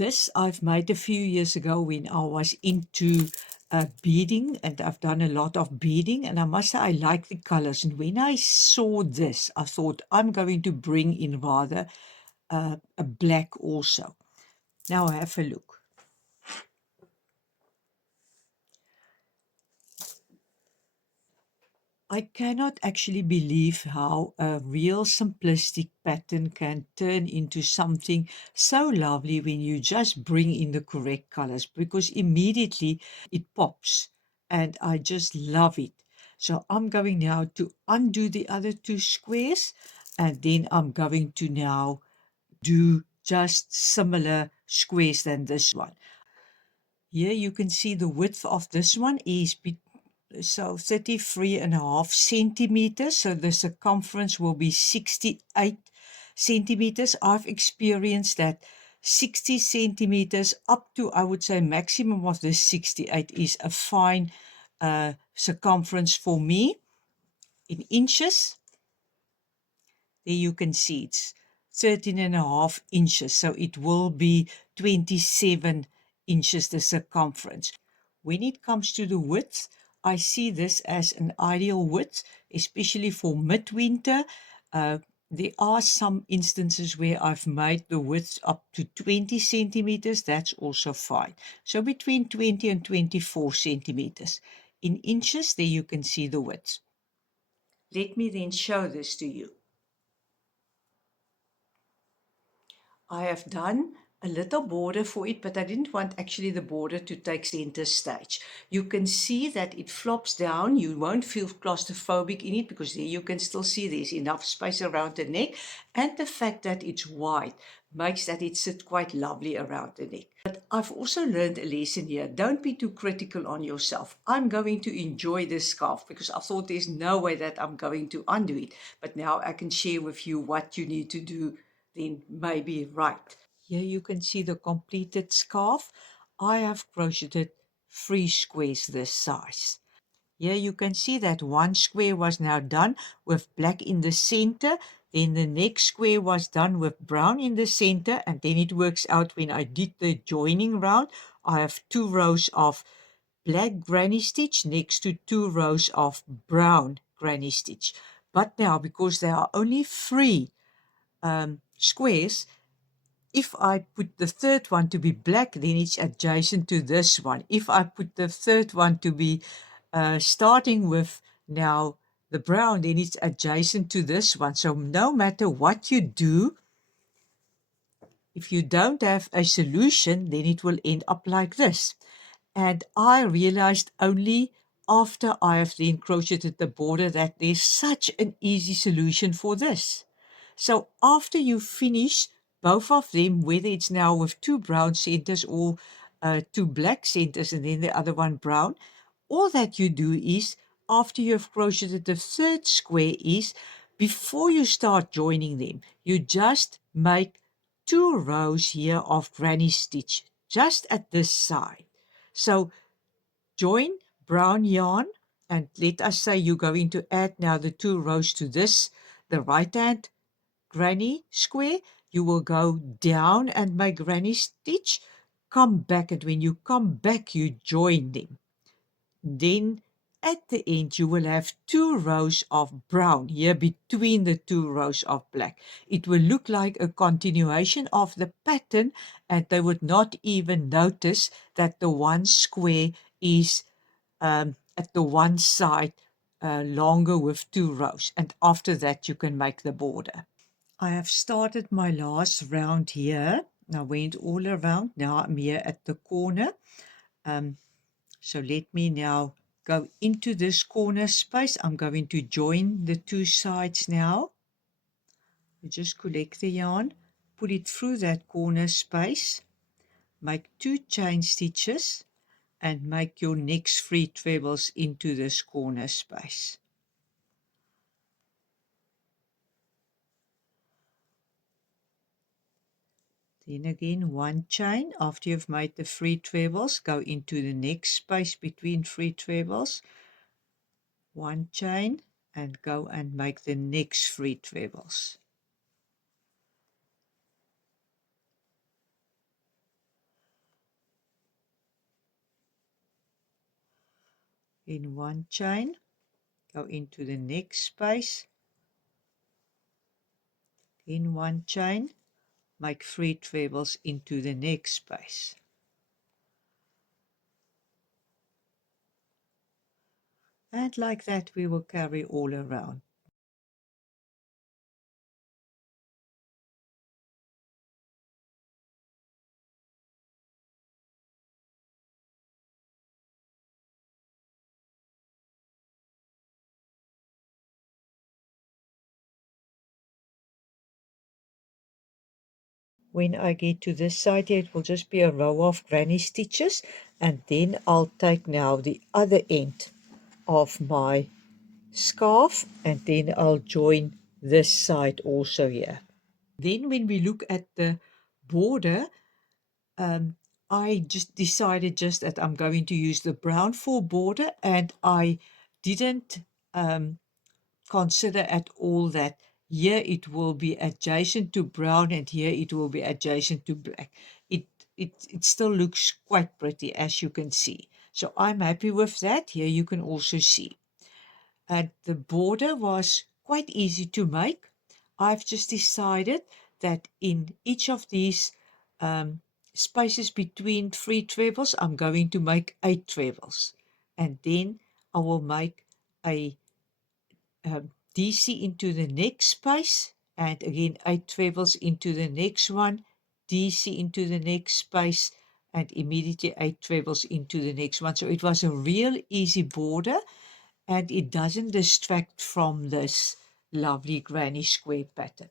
This I've made a few years ago when I was into beading, and I've done a lot of beading, and I must say I like the colors. And when I saw this, I thought I'm going to bring in rather a black also. Now have a look. I cannot actually believe how a real simplistic pattern can turn into something so lovely when you just bring in the correct colors, because immediately it pops and I just love it. So I'm going now to undo the other two squares, and then I'm going to now do just similar squares than this one. Here you can see the width of this one is 33.5 centimeters. So the circumference will be 68 centimeters. I've experienced that 60 centimeters up to, I would say, maximum of the 68 is a fine circumference for me. In inches, there you can see it's 13.5 inches. So it will be 27 inches, the circumference. When it comes to the width, I see this as an ideal width, especially for midwinter. There are some instances where I've made the width up to 20 centimeters. That's also fine. So between 20 and 24 centimeters. In inches, there you can see the width. Let me then show this to you. I have done a little border for it, but I didn't want actually the border to take center stage. You can see that it flops down. You won't feel claustrophobic in it because there you can still see there's enough space around the neck, and the fact that it's wide makes that it sit quite lovely around the neck. But I've also learned a lesson here. Don't be too critical on yourself. I'm going to enjoy this scarf because I thought there's no way that I'm going to undo it. But now I can share with you what you need to do, then maybe right. Here you can see the completed scarf. I have crocheted 3 squares this size. Here you can see that one square was now done with black in the center. Then the next square was done with brown in the center. And then it works out when I did the joining round, I have 2 rows of black granny stitch next to 2 rows of brown granny stitch. But now, because there are only 3 squares, if I put the third one to be black, then it's adjacent to this one. If I put the third one to be starting with now the brown, then it's adjacent to this one. So no matter what you do, if you don't have a solution, then it will end up like this. And I realized only after I have then crocheted the border that there's such an easy solution for this. So after you finish both of them, whether it's now with 2 brown centers or 2 black centers and then the other one brown, all that you do is, after you've crocheted the third square, is before you start joining them, you just make 2 rows here of granny stitch just at this side. So join brown yarn, and let us say you're going to add now the 2 rows to this, the right hand granny square. You will go down and make granny stitch, come back, and when you come back you join them. Then at the end you will have 2 rows of brown here between the 2 rows of black. It will look like a continuation of the pattern, and they would not even notice that the one square is at the one side longer with 2 rows, and after that you can make the border. I have started my last round here. I went all around. Now I'm here at the corner. So let me now go into this corner space. I'm going to join the 2 sides now. You just collect the yarn, put it through that corner space, make 2 chain stitches, and make your next 3 trebles into this corner space. Then again 1 chain. After you've made the 3 trebles, go into the next space between 3 trebles, 1 chain, and go and make the next 3 trebles. in one chain, go into the next space, in one chain, make 3 trebles into the next space. And like that we will carry all around. When I get to this side here, it will just be a row of granny stitches, and then I'll take now the other end of my scarf, and then I'll join this side also here. Then when we look at the border, I just decided just that I'm going to use the brown for border, and I didn't consider at all that here it will be adjacent to brown and here it will be adjacent to black. It still looks quite pretty, as you can see. So I'm happy with that. Here you can also see. And the border was quite easy to make. I've just decided that in each of these spaces between 3 trebles, I'm going to make 8 trebles. And then I will make a DC into the next space, and again 8 trebles into the next one, DC into the next space, and immediately 8 trebles into the next one. So it was a real easy border, and it doesn't distract from this lovely granny square pattern.